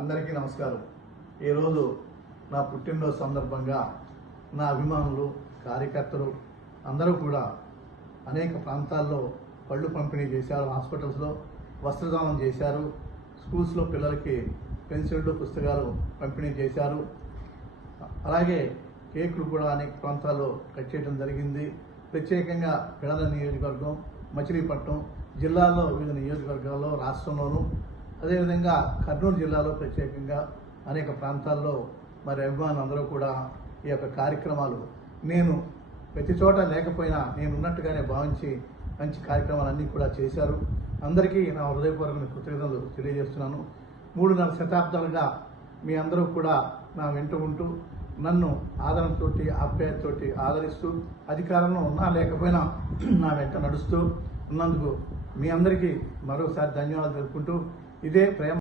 అందరికీ నమస్కారం. ఈరోజు నా పుట్టినరోజు సందర్భంగా నా అభిమానులు, కార్యకర్తలు అందరూ కూడా అనేక ప్రాంతాల్లో పళ్ళు పంపిణీ చేశారు, హాస్పిటల్స్లో వస్త్రదానం చేశారు, స్కూల్స్లో పిల్లలకి పెన్సిళ్ళు, పుస్తకాలు పంపిణీ చేశారు. అలాగే కేకులు కూడా అనేక ప్రాంతాల్లో కట్ చేయడం జరిగింది. ప్రత్యేకంగా పిల్లల నియోజకవర్గం, మచిలీపట్నం జిల్లాలో వివిధ నియోజకవర్గాల్లో, రాష్ట్రంలోనూ, అదేవిధంగా కర్నూలు జిల్లాలో ప్రత్యేకంగా అనేక ప్రాంతాల్లో మరి అభిమానులు అందరూ కూడా ఈ యొక్క కార్యక్రమాలు నేను ప్రతి చోట లేకపోయినా నేను ఉన్నట్టుగానే భావించి మంచి కార్యక్రమాలన్నీ కూడా చేశారు. అందరికీ నా హృదయపూర్వక కృతజ్ఞతలు తెలియజేస్తున్నాను. 3.5 శతాబ్దాలుగా మీ అందరూ కూడా నా వెంట ఉంటూ నన్ను ఆదరణతోటి, ఆప్యాయతతోటి ఆదరిస్తూ, అధికారంలో ఉన్నా లేకపోయినా నా వెంట నడుస్తూ ఉన్నందుకు మీ అందరికీ మరోసారి ధన్యవాదాలు తెలుపుకుంటూ, ఇదే ప్రేమ